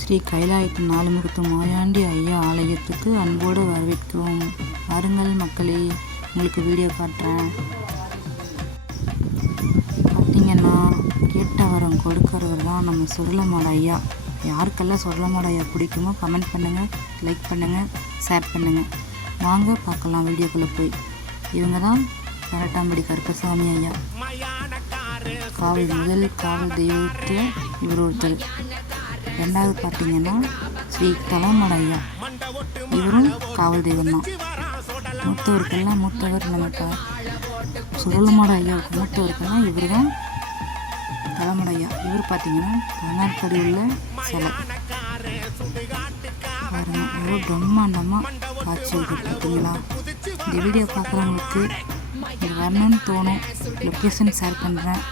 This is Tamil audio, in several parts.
ஸ்ரீ கைலாயத்து நாலுமுகத்து மாயாண்டி ஐயா ஆலயத்துக்கு அன்போடு வரவேற்கிறோம். வாருங்கள் மக்களே, உங்களுக்கு வீடியோ காட்டுறேன். பார்த்தீங்கன்னா கேட்ட வரம் கொடுக்கறவர் தான் நம்ம சுருளமாட ஐயா. யாருக்கெல்லாம் சுருளமாட ஐயா பிடிக்குமோ கமெண்ட் பண்ணுங்கள், லைக் பண்ணுங்கள், ஷேர் பண்ணுங்கள். வாங்க பார்க்கலாம் வீடியோக்குள்ளே போய். இவங்க தான் கரட்டாம்படி கருப்பசாமி ஐயா. முதல் காவல் தெய்வத்தில் இவர் ஒருத்தர். ரெண்டாவது பார்த்தீங்கன்னா ஸ்ரீ தலமாட ஐயா, இவரும் காவல் தெய்வம் தான். மூத்தவருக்கெல்லாம் மூத்தவர் நம்ம சுருளமாட ஐயாவுக்கு மூத்தவருக்கெல்லாம் இவர் தான் தலமாட ஐயா. இவர் பார்த்தீங்கன்னா தமிழ்நாடு உள்ள சிலை பாருங்க, எவ்வளோ பிரம்மாண்டமாக காட்சி பார்த்தீங்களா. இந்த வீடியோ பார்க்குறவங்களுக்கு இது வரணும்னு தோணும். லொக்கேஷன் ஷேர் பண்ணுறேன்.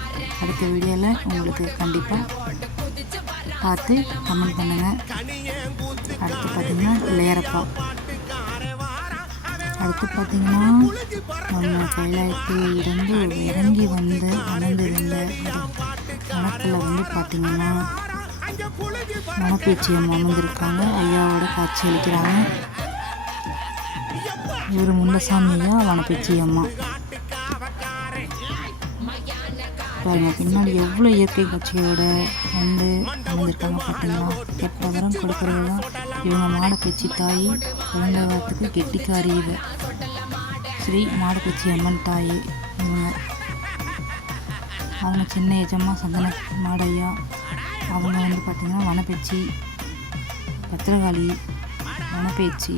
அடுத்த வீடியோவில் உங்களுக்கு கண்டிப்பாக பார்த்து கமெண்ட் பண்ணுங்கள். அடுத்து பார்த்திங்கன்னா பிள்ளையாரப்பா. அடுத்து பார்த்திங்கன்னா நம்ம கைலாயத்தில் இருந்து இறங்கி வந்து அமர்ந்திருந்த கணக்கில் வந்து பார்த்திங்கன்னா மணப்பேச்சி அம்மா அமர்ந்திருக்காங்க. ஐயாவோட காட்சி அளிக்கிறாங்க. இவர் முண்டசாமி ஐயா, வனப்பேச்சி அம்மா. பாருங்க பின்னாடி எவ்வளோ இயற்கை காட்சியோட வந்து அமர்ந்திருக்காங்க பார்த்தீங்களா. கெட்ட வரம் கொடுக்குறதுலாம் இவங்க மாடப்பேச்சி தாய். குழந்தை வரத்துக்கு கெட்டிக்காரி இவ ஸ்ரீ மாடப்பேச்சி அம்மன் தாய். அவங்க சின்ன எஜமா சந்தன மாடையா. அவங்க வந்து பார்த்திங்கன்னா வனப்பேச்சி, பத்திரகாளி, வனப்பேச்சி,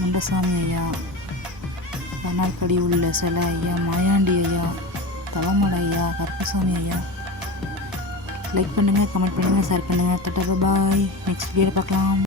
முண்டசாமி ஐயா, கண்ணால்படி உள்ள சிலை ஐயா, மாயாண்டி ஐயா, தலமாட ஐயா, கருப்பசாமி ஐயா. லைக் பண்ணுங்கள், கமெண்ட் பண்ணுங்கள், ஷேர் பண்ணுங்கள். பாய். நெக்ஸ்ட் வீடியோ பார்க்கலாம்.